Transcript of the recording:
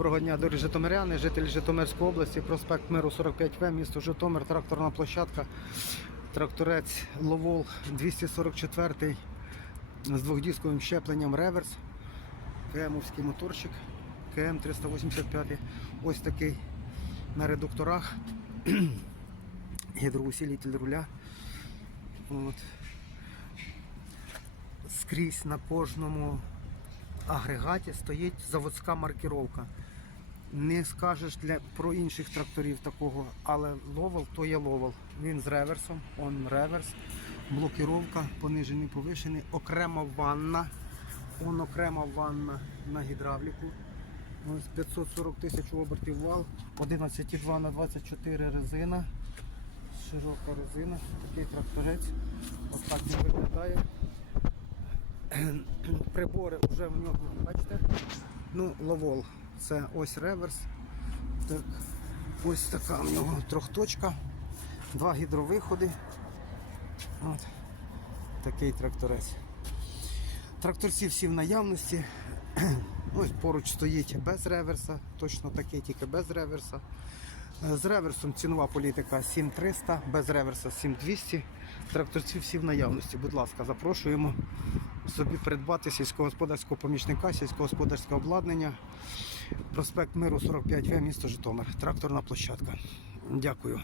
Доброго дня, дорогі Житомиряни, жителі Житомирської області, проспект Миру 45В, місто Житомир, тракторна площадка, тракторець Ловол 244 з двохдісковим щепленням реверс, КМовський моторчик, КМ-385. Ось такий на редукторах. гідроусилитель руля. От. Скрізь на кожному. Агрегаті стоїть заводська маркіровка. Не скажеш для про інших тракторів такого, але ловел то є ловел. Він з реверсом, он реверс, блокіровка, понижений, повишений, окрема ванна. Он окрема ванна на гідравліку. Ось 540 тисяч обертів вал, 11,2 на 24 резина. Широка резина, такий тракторець. Ось так він виглядає. Прибори вже в нього, бачите, ну, ловол. Це ось реверс. Так. Ось така в нього трохточка, два гідровиходи. От. Такий тракторець. Тракторці всі в наявності. Ось Поруч стоїть без реверса, точно такий, тільки без реверса. Е, з реверсом цінова політика 7300, без реверса 7200. Тракторці всі в наявності, будь ласка, запрошуємо собі придбати сільськогосподарського помічника, сільськогосподарське обладнання. Проспект Миру 45В, місто Житомир. Тракторна площадка. Дякую.